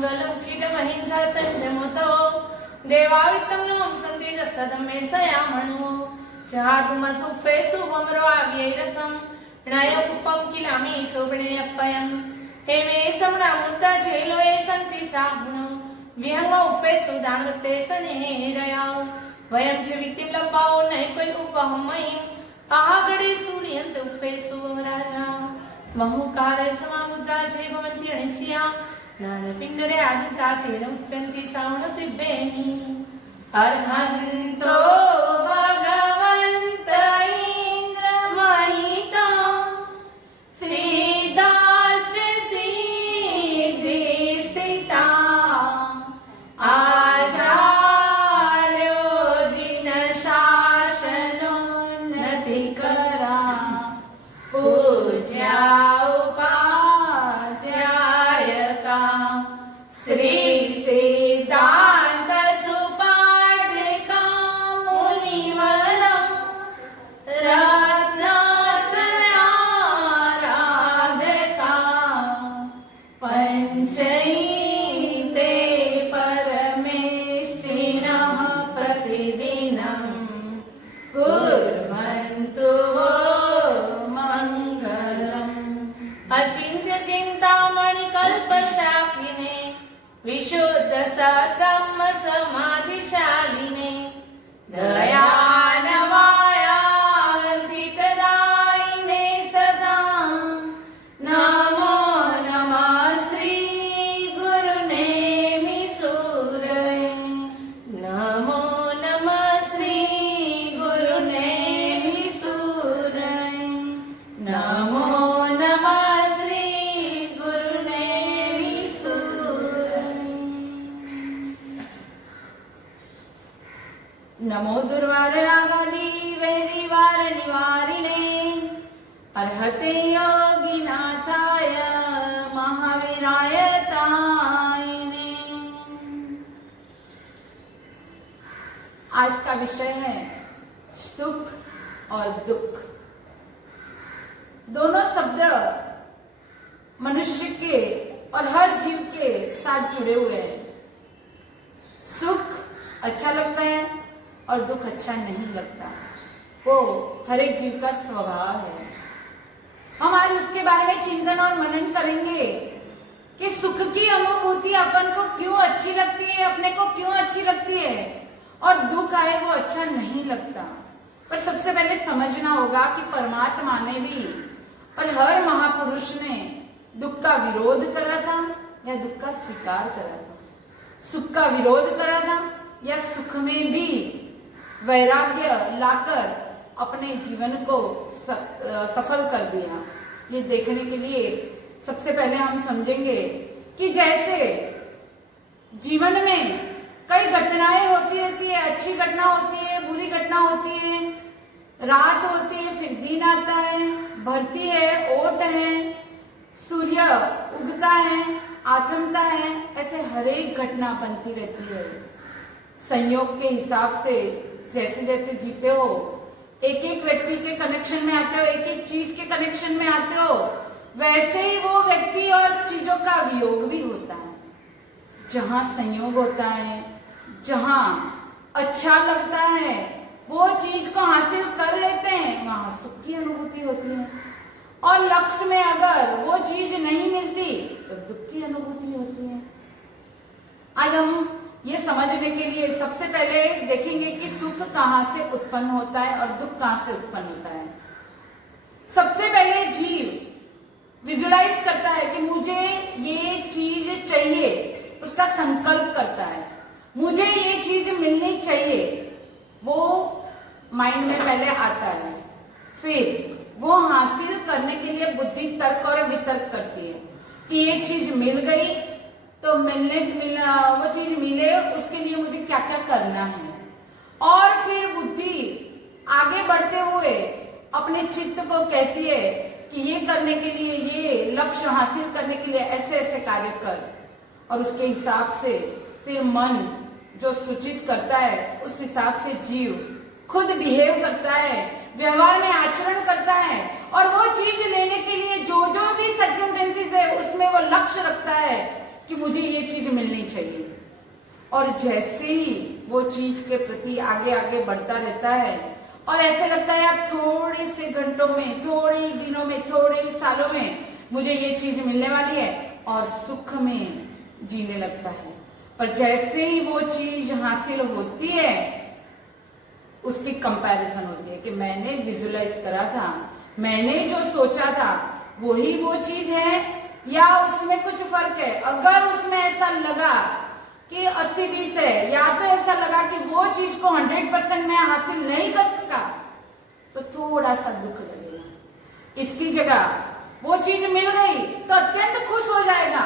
मंगलमुखितमहिंसा संयमतो देवावित्तं नमं सन्ति सदमे सयामणु जहागुमसुफे शुभमरवाव्यैरसं नयमुफं किलामि शोभनेयप्पयं हेमे समनामुद्दा झेलोये सन्ति साहुनो विहंग उफे सुदानते सनेरयाव वयं च वित्तिं लपाओ नय कोई उपहमयि आगड़े सूर्यंत उफे सुवराजा महुकार समामुद्दा झे भवन्ति अणिस्या नानपिंडरे आदिता तेन उच्चन्ति सावणतिब्बेमि अर्हन्तो भगवन्त इंद्र महिता श्रीदास सिद्धि स्थिता आचार्यो जिन शासनोन्नति करा पूज्या उपाध्यायका श्री सिद्धांत सुपाठिका मुनिवरा रत्नत्रयाराधका पंचैते परमेष्ठिनः प्रतिदिनं कुर्वन्तु वो मंगलम् अचिन्त्य चिन्तामणि कल्पशाखिने विशुद्ध सब्रह्म समाधिशालिने दयानवायार्थिकदायिने सदा नमो नमः श्री गुरुनेमि सूरये नमो नमः श्री गुरुनेमि सूरये नमो नमः श्री गुरुनेमि सूरये नमो दुर्वाररागादि वैरिवार निवारिणे अर्हते योगिनाथाय महावीराय तायिने। आज का विषय है सुख और दुख। दोनों शब्द मनुष्य के और हर जीव के साथ जुड़े हुए हैं। सुख अच्छा लगता है और दुख अच्छा नहीं लगता, वो हर एक जीव का स्वभाव है। हम आज उसके बारे में चिंतन और मनन करेंगे कि सुख की अनुभूति अपन को क्यों अच्छी लगती है, अपने को क्यों अच्छी लगती है, और दुख आए वो अच्छा नहीं लगता। पर सबसे पहले समझना होगा कि परमात्मा ने भी और हर महापुरुष ने दुख का विरोध करा था या दुख का स्वीकार करा था, सुख का विरोध करा था या सुख में भी वैराग्य लाकर अपने जीवन को सफल कर दिया। ये देखने के लिए सबसे पहले हम समझेंगे कि जैसे जीवन में कई घटनाएं होती रहती है, अच्छी घटना होती है, बुरी घटना होती है, रात होती है फिर दिन आता है, भरती है, ओट है, सूर्य उगता है, आथमता है, ऐसे हर एक घटना बनती रहती है। संयोग के हिसाब से जैसे जैसे जीते हो, एक एक व्यक्ति के कनेक्शन में आते हो, एक एक चीज के कनेक्शन में आते हो, वैसे ही वो व्यक्ति और चीजों का वियोग भी होता है। जहां संयोग होता है, जहां अच्छा लगता है, वो चीज को हासिल कर लेते हैं, वहां सुख की अनुभूति होती है। और लक्ष्य में अगर वो चीज नहीं मिलती तो दुख की अनुभूति होती है। आज हम ये समझने के लिए सबसे पहले देखेंगे कि सुख कहाँ से उत्पन्न होता है और दुख कहाँ से उत्पन्न होता है। सबसे पहले जीव विजुलाइज करता है कि मुझे ये चीज चाहिए, उसका संकल्प करता है, मुझे ये चीज मिलनी चाहिए, वो माइंड में पहले आता है। फिर वो हासिल करने के लिए बुद्धि तर्क और वितर्क करती है कि ये चीज मिल गई तो वो चीज मिले उसके लिए मुझे क्या क्या करना है। और फिर बुद्धि आगे बढ़ते हुए अपने चित्त को कहती है कि ये करने के लिए, ये लक्ष्य हासिल करने के लिए ऐसे ऐसे कार्य कर, और उसके हिसाब से फिर मन जो सूचित करता है उस हिसाब से जीव खुद बिहेव करता है, व्यवहार में आचरण करता है, और वो चीज लेने के लिए जो जो भी सर्कमस्टेंसेस है उसमें वो लक्ष्य रखता है कि मुझे ये चीज मिलनी चाहिए। और जैसे ही वो चीज के प्रति आगे आगे बढ़ता रहता है और ऐसे लगता है अब थोड़े से घंटों में, थोड़े ही दिनों में, थोड़े ही सालों में मुझे ये चीज मिलने वाली है और सुख में जीने लगता है। पर जैसे ही वो चीज हासिल होती है उसकी कंपैरिजन होती है कि मैंने विजुलाइज करा था, मैंने जो सोचा था वही वो चीज है या उसमें कुछ फर्क है। अगर उसमें ऐसा लगा कि 80-20 है, या तो ऐसा लगा कि वो चीज को 100% मैं हासिल नहीं कर सका, तो थोड़ा सा दुख लगेगा। इसकी जगह वो चीज मिल गई तो अत्यंत खुश हो जाएगा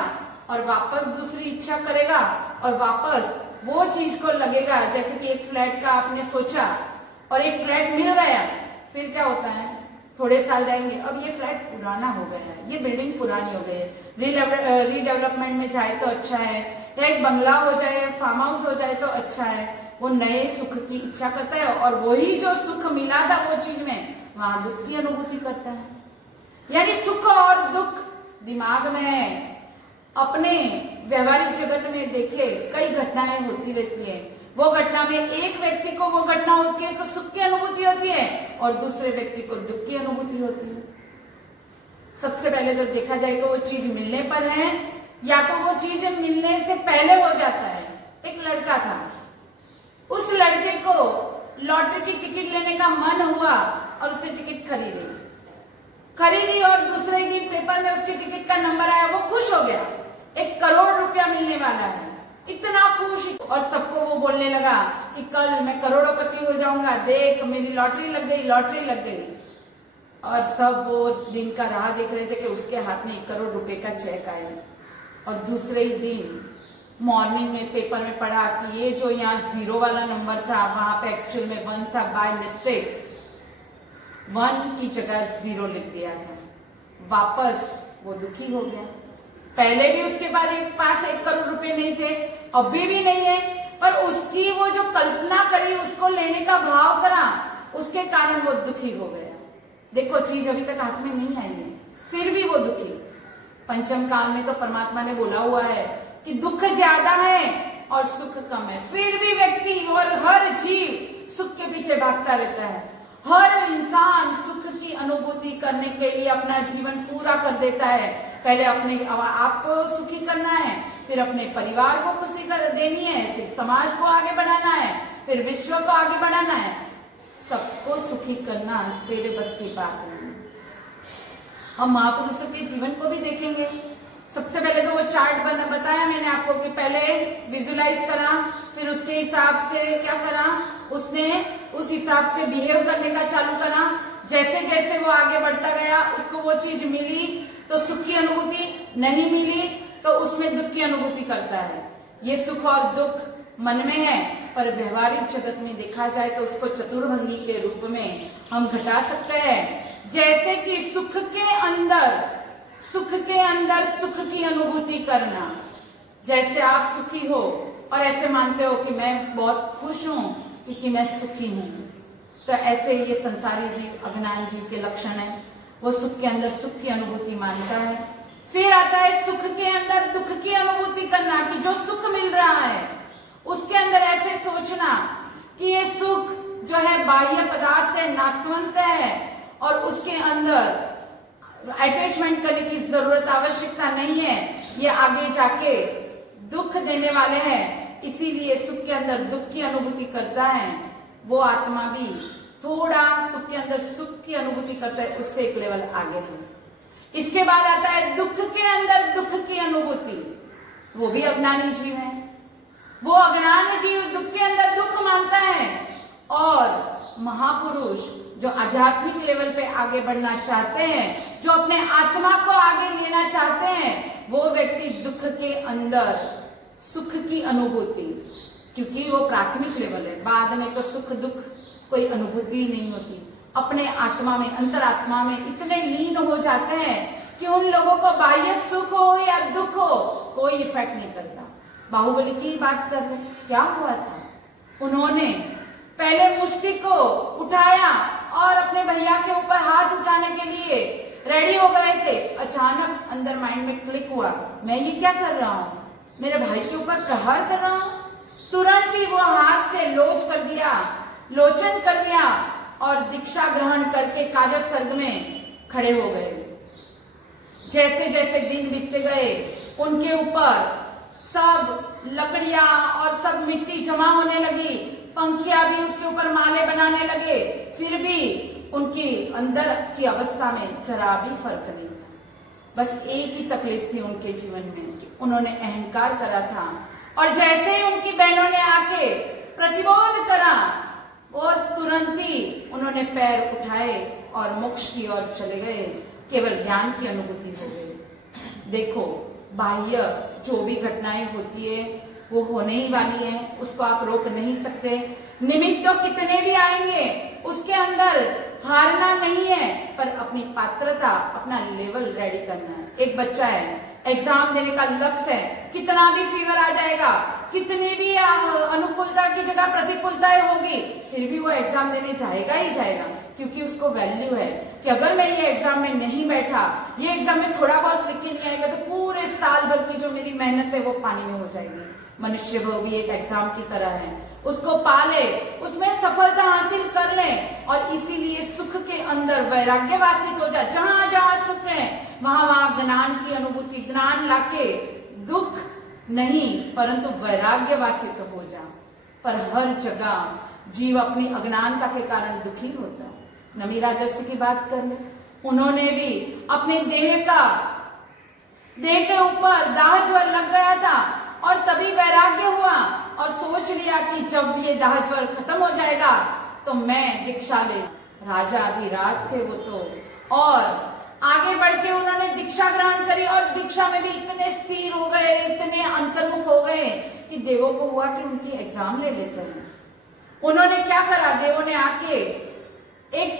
और वापस दूसरी इच्छा करेगा और वापस वो चीज को लगेगा। जैसे कि एक फ्लैट का आपने सोचा और एक फ्लैट मिल गया, फिर क्या होता है, थोड़े साल जाएंगे, अब ये फ्लैट पुराना हो गया है, ये बिल्डिंग पुरानी हो गई है, रीडेवलपमेंट में जाए तो अच्छा है, या एक बंगला हो जाए, फार्म हाउस हो जाए तो अच्छा है। वो नए सुख की इच्छा करता है और वही जो सुख मिला था वो चीज में, वहां दुख की अनुभूति करता है। यानी सुख और दुख दिमाग में है। अपने व्यवहारिक जगत में देखे कई घटनाएं होती रहती है। वो घटना में एक व्यक्ति को वो घटना होती है तो सुख की अनुभूति होती है और दूसरे व्यक्ति को दुख की अनुभूति होती है। सबसे पहले तो देखा जाए तो वो चीज मिलने पर है या तो वो चीज मिलने से पहले हो जाता है। एक लड़का था, उस लड़के को लॉटरी की टिकट लेने का मन हुआ और उसने टिकट खरीदी और दूसरे दिन पेपर में उसकी टिकट का नंबर आया, वो खुश हो गया, 1 करोड़ रुपया मिलने वाला है, इतना खुश। और सबको वो बोलने लगा कि कल मैं करोड़पति हो जाऊंगा, देख मेरी लॉटरी लग गई। और सब वो दिन का राह देख रहे थे कि उसके हाथ में 1 करोड़ रुपए का चेक आया। और दूसरे ही दिन मॉर्निंग में पेपर में पढ़ा कि ये जो यहाँ 0 वाला नंबर था वहां पे एक्चुअल में 1 था, बाय मिस्टेक 1 की जगह 0 लिख दिया था। वापस वो दुखी हो गया। पहले भी उसके पास 1 करोड़ रुपए नहीं थे, अभी भी नहीं है, पर उसकी वो जो कल्पना करी, उसको लेने का भाव करा, उसके कारण वो दुखी हो गया। देखो चीज अभी तक हाथ में नहीं आई है, फिर भी वो दुखी। पंचम काल में तो परमात्मा ने बोला हुआ है कि दुख ज्यादा है और सुख कम है, फिर भी व्यक्ति और हर जीव सुख के पीछे भागता रहता है। हर इंसान सुख की अनुभूति करने के लिए अपना जीवन पूरा कर देता है। पहले अपने आपको सुखी करना है, फिर अपने परिवार को खुशी कर देनी है, फिर समाज को आगे बढ़ाना है, फिर विश्व को आगे बढ़ाना है। सबको सुखी करना तेरे बस की बात नहीं। हम महापुरुषों के जीवन को भी देखेंगे। सबसे पहले तो वो चार्ट बताया मैंने आपको कि पहले विजुलाइज करा, फिर उसके हिसाब से क्या करा, उसने उस हिसाब से बिहेव करने का चालू करा। जैसे जैसे वो आगे बढ़ता गया उसको वो चीज मिली तो सुख की अनुभूति, नहीं मिली तो उसमें दुख की अनुभूति करता है। ये सुख और दुख मन में है, पर व्यवहारिक जगत में देखा जाए तो उसको चतुर्भंगी के रूप में हम घटा सकते हैं। जैसे कि सुख के अंदर सुख की अनुभूति करना। जैसे आप सुखी हो और ऐसे मानते हो कि मैं बहुत खुश हूं क्योंकि मैं सुखी हूं, तो ऐसे ये संसारी जीव, अज्ञान जीव के लक्षण है। वो सुख के अंदर सुख की अनुभूति मानता है। फिर आता है सुख के अंदर दुख की अनुभूति करना, कि जो सुख मिल रहा है उसके अंदर ऐसे सोचना कि ये सुख जो है बाह्य पदार्थ है, नाशवंत है और उसके अंदर अटैचमेंट करने की जरूरत, आवश्यकता नहीं है, ये आगे जाके दुख देने वाले हैं, इसीलिए सुख के अंदर दुख की अनुभूति करता है। वो आत्मा भी थोड़ा सुख के अंदर सुख की अनुभूति करता है, उससे एक लेवल आगे है। इसके बाद आता है दुख के अंदर दुख की अनुभूति। वो भी अज्ञानी जीव है। वो अज्ञान जीव दुख के अंदर दुख मानता है, और महापुरुष जो आध्यात्मिक लेवल पे आगे बढ़ना चाहते हैं, जो अपने आत्मा को आगे लेना चाहते हैं, वो व्यक्ति दुख के अंदर सुख की अनुभूति, क्योंकि वो प्राथमिक लेवल है, बाद में तो सुख दुख कोई अनुभूति ही नहीं होती। अपने आत्मा में, अंतरात्मा में इतने लीन हो जाते हैं कि उन लोगों को बाह्य सुख हो या दुख हो कोई इफेक्ट नहीं करता। बाहुबली की बात कर रहे, क्या हुआ था, उन्होंने पहले मुष्टि को उठाया और अपने भैया के ऊपर हाथ उठाने के लिए रेडी हो गए थे। अचानक अंदर माइंड में क्लिक हुआ, मैं ये क्या कर रहा हूं, मेरे भाई के ऊपर प्रहार कर रहा हूं। तुरंत ही वो हाथ से लोचन कर दिया और दीक्षा ग्रहण करके काजस सर्ग में खड़े हो गए। जैसे जैसे दिन बीतते गए उनके ऊपर सब लकड़ियां और सब मिट्टी जमा होने लगी, पंखिया भी उसके ऊपर माले बनाने लगे, फिर भी उनकी अंदर की अवस्था में जरा भी फर्क नहीं था। बस एक ही तकलीफ थी उनके जीवन में कि उन्होंने अहंकार करा था, और जैसे ही उनकी बहनों ने आके प्रतिबोध करा और तुरंत ही उन्होंने पैर उठाए और मोक्ष की ओर चले गए, केवल ज्ञान की अनुभूति हो गई। देखो, बाह्य जो भी घटनाएं होती है वो होने ही वाली है, उसको आप रोक नहीं सकते। निमित्त तो कितने भी आएंगे, उसके अंदर हारना नहीं है, पर अपनी पात्रता, अपना लेवल रेडी करना है। एक बच्चा है, एग्जाम देने का लक्ष्य है, कितना भी फीवर आ जाएगा, कितनी भी अनुकूलता की जगह प्रतिकूलताएं होगी, फिर भी वो एग्जाम देने जाएगा ही जाएगा, क्योंकि उसको वैल्यू है कि अगर मैं ये एग्जाम में नहीं बैठा, ये एग्जाम में थोड़ा बहुत लिख के नहीं आएगा, तो पूरे साल भर की जो मेरी मेहनत है वो पानी में हो जाएगी। मनुष्य भाव भी एक एग्जाम की तरह है, उसको पाले, उसमें सफलता हासिल कर ले, और इसीलिए सुख के अंदर वैराग्य वासित हो जाए। जहां जहां सुख है वहां वहां ज्ञान की अनुभूति, ज्ञान लाके दुख नहीं परंतु वैराग्य वासित हो जा। पर हर जगह जीव अपनी अज्ञानता के कारण दुखी होता है। नमी राजस्व की बात कर ले, उन्होंने भी अपने देह के ऊपर दाह ज्वर लग गया था, और तभी वैराग्य हुआ और सोच लिया कि जब ये दाह ज्वर खत्म हो जाएगा तो मैं दीक्षा ले। राजा अधिराज थे वो तो, और आगे बढ़ के उन्होंने दीक्षा ग्रहण करी, और दीक्षा में भी इतने स्थिर हो गए, इतने अंतर्मुख हो गए कि देवों को हुआ कि उनकी एग्जाम ले लेते हैं। उन्होंने क्या करा, देवों ने आके एक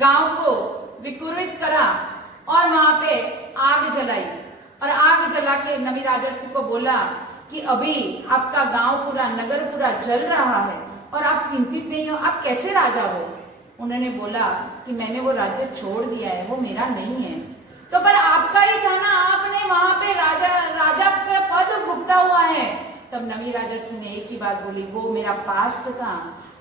गांव को विकुरित करा और वहां पे आग जलाई, और आग जला के नमी राजर्षि को बोला कि अभी आपका गांव पूरा, नगर पूरा जल रहा है और आप चिंतित नहीं हो, आप कैसे राजा हो? उन्होंने बोला कि मैंने वो राज्य छोड़ दिया है, वो मेरा नहीं है। तो पर आपका ही था ना, आपने वहां पे राजा का पद भुगता हुआ है। तब नमी राजर्षि ने एक ही बात बोली, वो मेरा पास्ट था,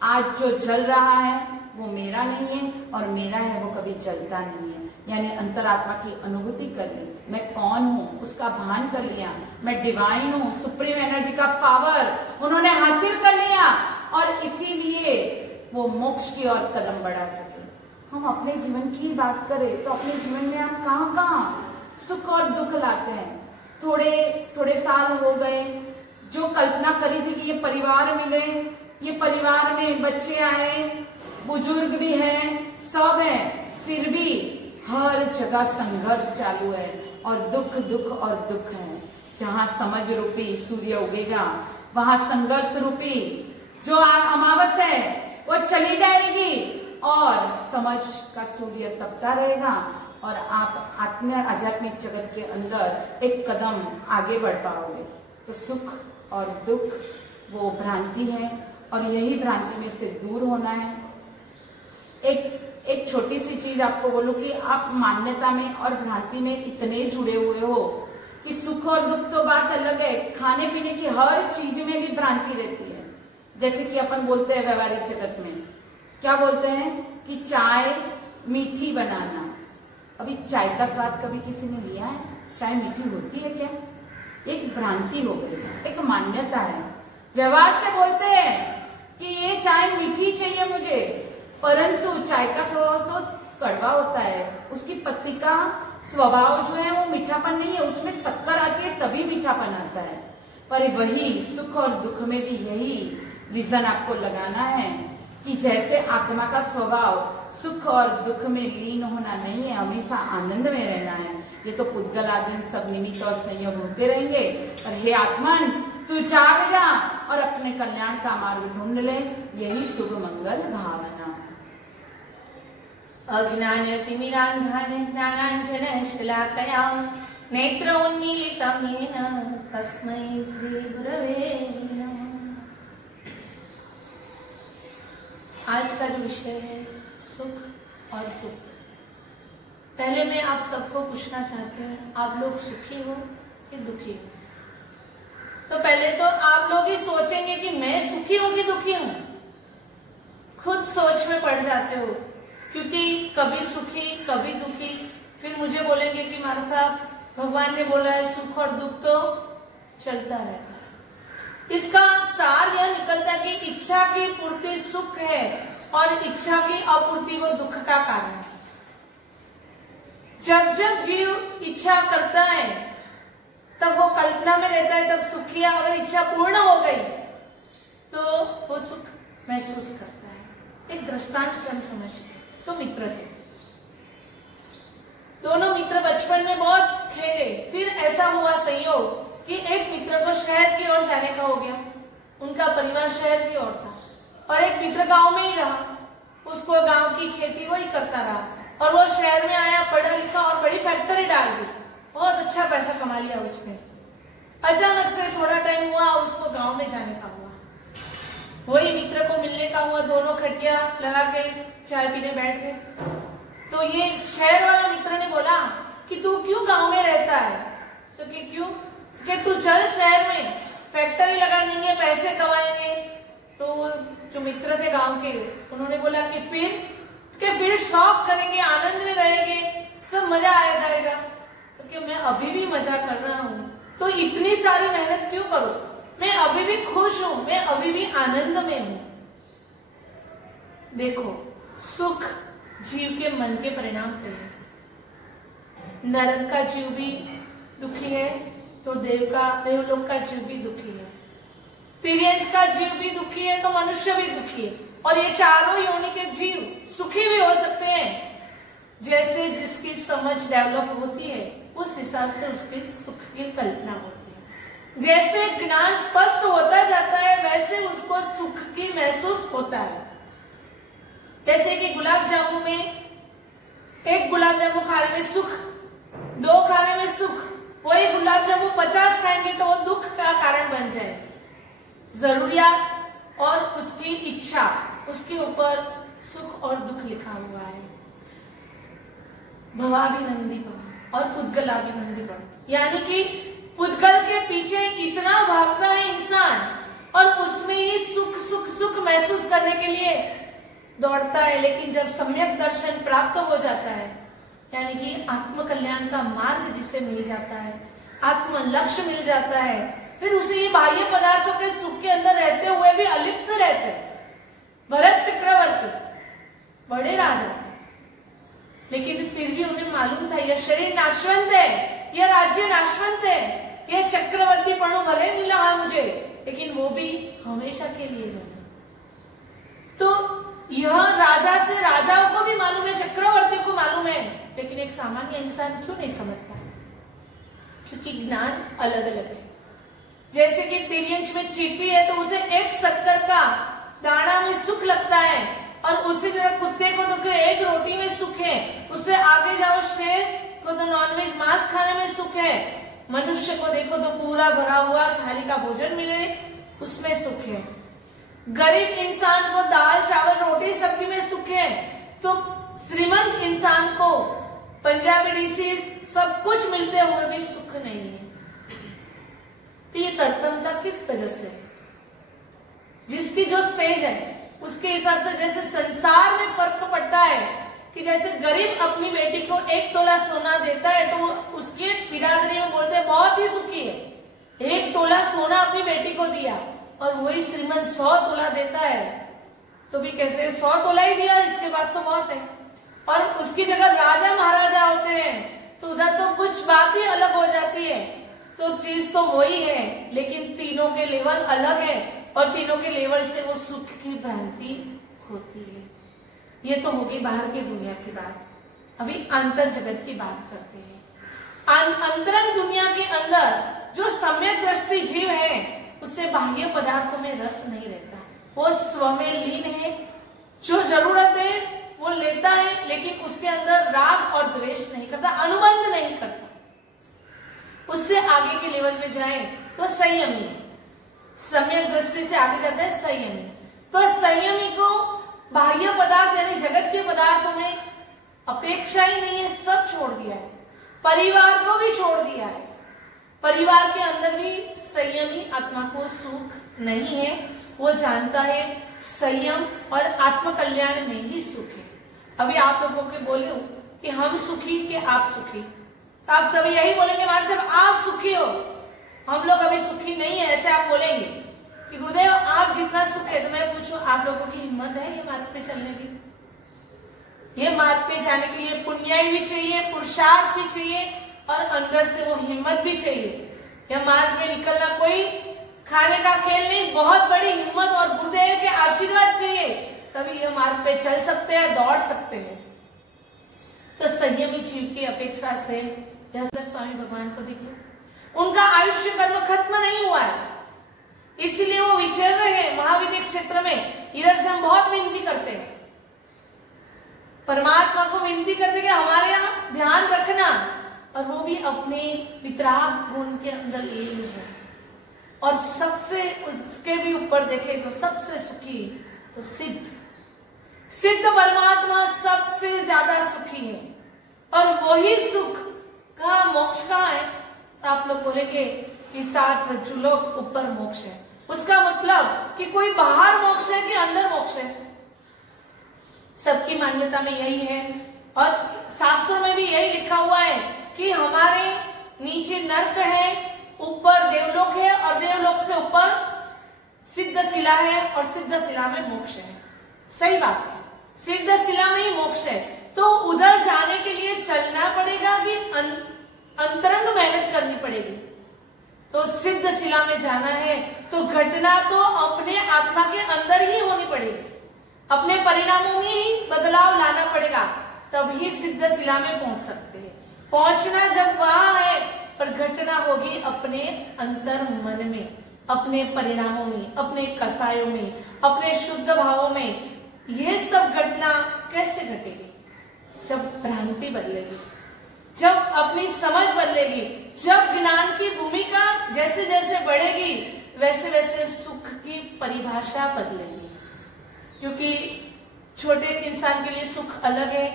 आज जो जल रहा है वो मेरा नहीं है, और मेरा है वो कभी जलता नहीं है। यानी अंतरात्मा की अनुभूति कर ली, मैं कौन हूँ उसका भान कर लिया, मैं डिवाइन हूँ, सुप्रीम एनर्जी का पावर उन्होंने हासिल कर लिया, और इसीलिए वो मोक्ष की ओर कदम बढ़ा सके। हम अपने जीवन की बात करें तो अपने जीवन में हम कहाँ सुख और दुख लाते हैं। थोड़े साल हो गए, जो कल्पना करी थी कि ये परिवार मिले, ये परिवार में बच्चे आए, बुजुर्ग भी हैं, सब हैं, फिर भी हर जगह संघर्ष चालू है, और दुख दुख और दुख है। जहां समझ रूपी सूर्य उगेगा वहां संघर्ष रूपी जो अमावस है वो चली जाएगी, और समझ का सूर्य तपता रहेगा, और आप आध्यात्मिक जगत के अंदर एक कदम आगे बढ़ पाओगे। तो सुख और दुख वो भ्रांति है, और यही भ्रांति में से दूर होना है। एक छोटी सी चीज आपको बोलूं कि आप मान्यता में और भ्रांति में इतने जुड़े हुए हो कि सुख और दुख तो बात अलग है, खाने पीने की हर चीज में भी भ्रांति रहती है। जैसे कि अपन बोलते हैं व्यवहारिक जगत में, क्या बोलते हैं कि चाय मीठी बनाना। अभी चाय का स्वाद कभी किसी ने लिया है? चाय मीठी होती है क्या? एक भ्रांति हो गई, एक मान्यता है। व्यवहार से बोलते हैं कि ये चाय मीठी चाहिए मुझे, परंतु चाय का स्वभाव तो कड़वा होता है, उसकी पत्ती का स्वभाव जो है वो मीठापन नहीं है, उसमें शक्कर आती है तभी मीठापन आता है। पर वही सुख और दुख में भी यही रीजन आपको लगाना है कि जैसे आत्मा का स्वभाव सुख और दुख में लीन होना नहीं है, हमेशा आनंद में रहना है। ये तो पुद्गल आदि सब निमित्त और संयोग होते रहेंगे, पर हे आत्मन तू जाग जा और अपने कल्याण का मार्ग ढूंढ ले, यही शुभ मंगल भावना। अज्ञानतिमिरान्धान ज्ञानाञ्जनशलाकया नेत्रोन्मीलितं येन तस्मै श्रीगुरवे नमः। आज का जो विषय है सुख और दुख। पहले मैं आप सबको पूछना चाहती हूँ, आप लोग सुखी हो कि दुखी हो? पहले तो आप लोग ही सोचेंगे कि मैं सुखी हूं कि दुखी हूं। खुद सोच में पड़ जाते हो, क्योंकि कभी सुखी कभी दुखी, फिर मुझे बोलेंगे कि मारा साहब भगवान ने बोला है सुख और दुख तो चलता रहता है। इसका सार यह निकलता है कि इच्छा की पूर्ति सुख है और इच्छा की अपूर्ति वो दुख का कारण है। जब जब जीव इच्छा करता है तब वो कल्पना में रहता है, तब सुखी है। अगर इच्छा पूर्ण हो गई तो वो सुख महसूस करता है। एक दृष्टांत से हम समझते हैं। तो मित्र थे, दोनों मित्र बचपन में बहुत खेले। फिर ऐसा हुआ संयोग कि एक मित्र को शहर की ओर जाने का हो गया, उनका परिवार शहर की ओर था, और एक मित्र गांव में ही रहा। उसको गांव की खेती वही करता रहा, और वो शहर में आया, पढ़ा लिखा और बड़ी फैक्ट्री डाल दी, बहुत अच्छा पैसा कमा लिया उसने। अचानक से थोड़ा टाइम हुआ और उसको गांव में जाने का हुआ। वही मित्र को मिलने का हुआ, दोनों खटिया लगा के चाय पीने बैठ गए। तो ये शहर वाला मित्र ने बोला कि तू क्यों गांव में रहता है? तो कि क्यों? कि तू चल शहर में, फैक्ट्री लगा देंगे, पैसे कमाएंगे। तो जो मित्र थे गांव के, उन्होंने बोला कि फिर शौक करेंगे, आनंद में रहेंगे, सब मजा आ जाएगा। तो कि मैं अभी भी मजा कर रहा हूँ, तो इतनी सारी मेहनत क्यों करूं? मैं अभी भी खुश हूं, मैं अभी भी आनंद में हूं। देखो, सुख जीव के मन के परिणाम पे है। नरक का जीव भी दुखी है तो देवलोक का जीव भी दुखी है। तिर्यंश का जीव भी दुखी है तो मनुष्य भी दुखी है। और ये चारों योनि के जीव सुखी भी हो सकते हैं। जैसे जिसकी समझ डेवलप होती है उस हिसाब से उसके सुख की कल्पना होती है। जैसे ज्ञान स्पष्ट होता जाता है वैसे उसको सुख की महसूस होता है। जैसे कि गुलाब जामुन में, एक गुलाब जामुन खाने में सुख, 2 खाने में सुख, वही गुलाब जामुन 50 खाएंगे तो वो दुख का कारण बन जाए। जरूरियात और उसकी इच्छा, उसके ऊपर सुख और दुख लिखा हुआ है। भवाभिनंदीपन और पुद्गलाभिनंदीपन, यानी कि पुद्गल के पीछे इतना भागता है इंसान और उसमें ही सुख सुख सुख महसूस करने के लिए दौड़ता है। लेकिन जब सम्यक दर्शन प्राप्त हो जाता है, यानी कि आत्म कल्याण का मार्ग जिसे मिल जाता है, आत्म लक्ष्य मिल जाता है, फिर उसे ये बाह्य पदार्थों के सुख के अंदर रहते हुए भी अलिप्त रहते। भरत चक्रवर्ती बड़े राजा थे, लेकिन फिर भी उन्हें मालूम था यह शरीर नाशवंत है, यह राज्य नाशवंत है, यह चक्रवर्ती पणु भले मिला है मुझे, लेकिन वो भी हमेशा के लिए नहीं। तो यह राजा से राजाओं को भी मालूम है, चक्रवर्ती को मालूम है, लेकिन एक सामान्य इंसान क्यों नहीं समझता? क्योंकि ज्ञान अलग अलग है। जैसे कि तिर्यंश में चींटी है तो उसे एक शक्कर का दाना में सुख लगता है, और उसी तरह कुत्ते को तो एक रोटी में सुख है। उससे आगे जाओ, शेर को तो नॉनवेज मांस खाने में सुख है। मनुष्य को देखो तो पूरा भरा हुआ थाली का भोजन मिले उसमें सुख है। गरीब इंसान को दाल चावल रोटी सब्जी में सुख है, तो श्रीमंत इंसान को पंजाबी डिशेज सब कुछ मिलते हुए भी सुख नहीं है। तो ये तरतमता किस वजह से? जिसकी जो स्टेज है उसके हिसाब से। जैसे संसार में फर्क पड़ता है कि जैसे गरीब अपनी बेटी को 1 तोला सोना देता है तो उसके बिरादरी में बोलते हैं बहुत ही सुखी है। 1 तोला सोना अपनी बेटी को दिया, और वही श्रीमंत 100 तोला देता है तो भी कहते हैं 100 तोला ही दिया, इसके पास तो बहुत है। और उसकी जगह राजा महाराजा होते हैं तो उधर तो कुछ बात ही अलग हो जाती है। तो चीज तो वही है, लेकिन तीनों के लेवल अलग है, और तीनों के लेवल से वो सुख की भ्रांति होती है। ये तो होगी बाहर की दुनिया की बात। अभी अंतर जगत की बात करते हैं। अंतरंग दुनिया के अंदर जो सम्यक दृष्टि जीव है उससे बाह्य पदार्थों में रस नहीं रहता। वो स्व में लीन है, जो जरूरत है वो लेता है, लेकिन उसके अंदर राग और द्वेष नहीं करता, अनुबंध नहीं करता। उससे आगे के लेवल में जाए तो संयमी है। सम्यक दृष्टि से आगे जाता है संयमी। तो संयमी को बाह्य पदार्थ यानी जगत के पदार्थों में अपेक्षा ही नहीं है, सब छोड़ दिया है। परिवार को भी छोड़ दिया है। परिवार के अंदर भी संयमी आत्मा को सुख नहीं है। वो जानता है संयम और आत्मकल्याण में ही सुख है। अभी आप लोगों के बोले हो कि हम सुखी कि आप सुखी, तो आप सभी यही बोलेंगे महाराज साहब आप सुखी हो, हम लोग अभी सुखी नहीं है, ऐसे आप बोलेंगे कि गुरुदेव आप जितना सुख है। तो मैं पूछूं आप लोगों की हिम्मत है ये मार्ग पे चलने की? ये मार्ग पे जाने के लिए पुण्याई भी चाहिए, पुरुषार्थ भी चाहिए और अंदर से वो हिम्मत भी चाहिए। यह मार्ग में निकलना कोई खाने का खेल नहीं, बहुत बड़ी हिम्मत और गुरुदेव के आशीर्वाद चाहिए, तभी यह मार्ग पे चल सकते हैं, दौड़ सकते हैं। तो संयमी जीव की अपेक्षा से यह स्वामी भगवान को देख लो, उनका आयुष्य कर्म खत्म नहीं हुआ है, इसीलिए वो विचर रहे हैं महाविद्य क्षेत्र में। इधर से हम बहुत विनती करते हैं, परमात्मा को विनती करते कि हमारे यहाँ ध्यान रखना, और वो भी अपने वितराग गुण के अंदर लीन है। और सबसे उसके भी ऊपर देखे तो सबसे सुखी तो सिद्ध परमात्मा सबसे ज्यादा सुखी है। और वही सुख का मोक्ष कहाँ है? तो आप लोग बोलेंगे कि 7 रज्जुलोक ऊपर मोक्ष है। उसका मतलब कि कोई बाहर मोक्ष है कि अंदर मोक्ष है? सबकी मान्यता में यही है और शास्त्रों में भी यही लिखा हुआ है कि हमारे नीचे नर्क है, ऊपर देवलोक है और देवलोक से ऊपर सिद्ध शिला है और सिद्ध शिला में मोक्ष है। सही बात है, सिद्ध शिला में ही मोक्ष है। तो उधर जाने के लिए चलना पड़ेगा कि अंतरंग मेहनत करनी पड़ेगी? तो सिद्ध शिला में जाना है तो घटना तो अपने आत्मा के अंदर ही होनी पड़ेगी, अपने परिणामों में ही बदलाव लाना पड़ेगा, तभी सिद्ध शिला में पहुंच सकते हैं। पहुंचना जब वहां है पर घटना होगी अपने अंतर मन में, अपने परिणामों में, अपने कसायों में, अपने शुद्ध भावों में। ये सब घटना कैसे घटेगी? जब भ्रांति बदलेगी, जब अपनी समझ बदलेगी, जब ज्ञान की भूमिका जैसे जैसे बढ़ेगी वैसे वैसे सुख की परिभाषा बदलेगी। क्योंकि छोटे इंसान के लिए सुख अलग है,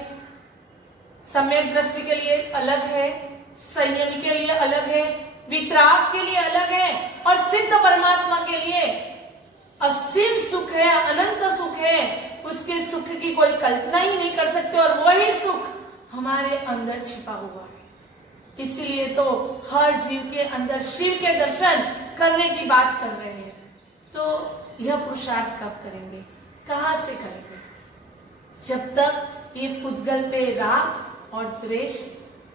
सम्यक दृष्टि के लिए अलग है, संयम के लिए अलग है, वितराग के लिए अलग है, और सिद्ध परमात्मा के लिए असीम सुख है, अनंत सुख है। उसके सुख की कोई कल्पना ही नहीं कर सकते और वही सुख हमारे अंदर छिपा हुआ है। इसीलिए तो हर जीव के अंदर शिव के दर्शन करने की बात कर रहे हैं। तो यह पुरुषार्थ कब करेंगे, कहां से करेंगे? जब तक ये पुद्गल पे राग और द्वेष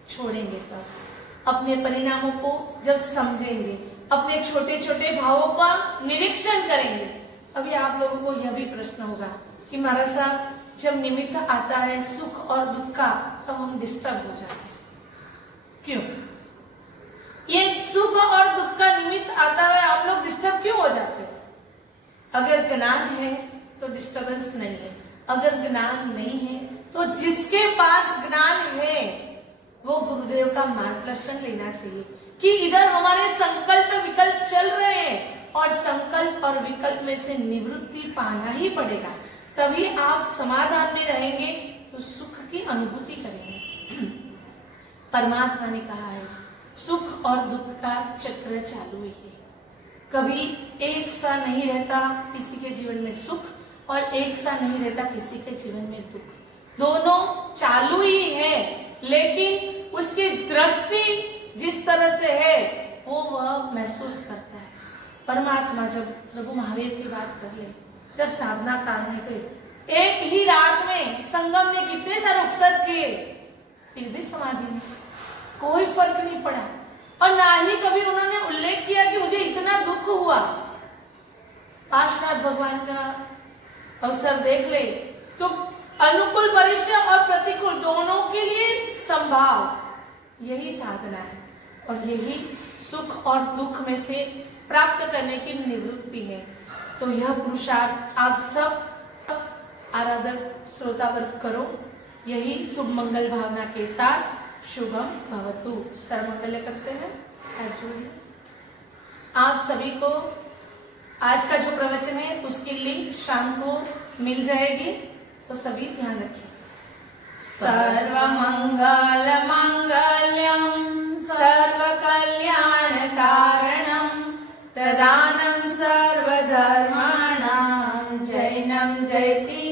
छोड़ेंगे, तब अपने परिणामों को जब समझेंगे, अपने छोटे छोटे भावों का निरीक्षण करेंगे। अभी आप लोगों को यह भी प्रश्न होगा कि महाराज साहब जब निमित्त आता है सुख और दुख का तब हम डिस्टर्ब हो जाते हैं, क्यों? ये सुख और दुख का निमित्त आता है, आप लोग डिस्टर्ब क्यों हो जाते हैं? अगर ज्ञान है तो डिस्टर्बेंस नहीं है, अगर ज्ञान नहीं है तो जिसके पास ज्ञान है वो गुरुदेव का मार्गदर्शन लेना चाहिए कि इधर हमारे संकल्प विकल्प चल रहे हैं और संकल्प और विकल्प में से निवृत्ति पाना ही पड़ेगा, तभी आप समाधान में रहेंगे तो सुख की अनुभूति करेंगे। परमात्मा ने कहा है सुख और दुख का चक्र चालू ही है, कभी एक सा नहीं रहता किसी के जीवन में सुख और एक सा नहीं रहता किसी के जीवन में दुख, दोनों चालू ही है। लेकिन उसकी दृष्टि जिस तरह से है वो वह महसूस करता है। परमात्मा जब प्रभु महावीर की बात कर ले, जब साधना करने पे एक ही रात में संगम ने कितने सारे उपसर्ग किए, फिर भी समाधि में कोई फर्क नहीं पड़ा और ना ही कभी उन्होंने उल्लेख किया कि मुझे इतना दुख हुआ। पार्श्वनाथ भगवान का अवसर देख ले तो अनुकूल परिश्रम और प्रतिकूल दोनों के लिए संभाव, यही साधना है और यही सुख और दुख में से प्राप्त करने की निवृत्ति है। तो यह पुरुषार्थ आप सब आराधक श्रोता वर्ग करो, यही शुभ मंगल भावना के साथ शुभम भवतु सर्वमंगल करते हैं। आप सभी को आज का जो प्रवचन है उसकी लिंक शाम को मिल जाएगी, तो सभी ध्यान रखिए। सर्व मंगल मंगल्यम सर्व कल्याण कारणम सर्वधर्माणां जैनं जयति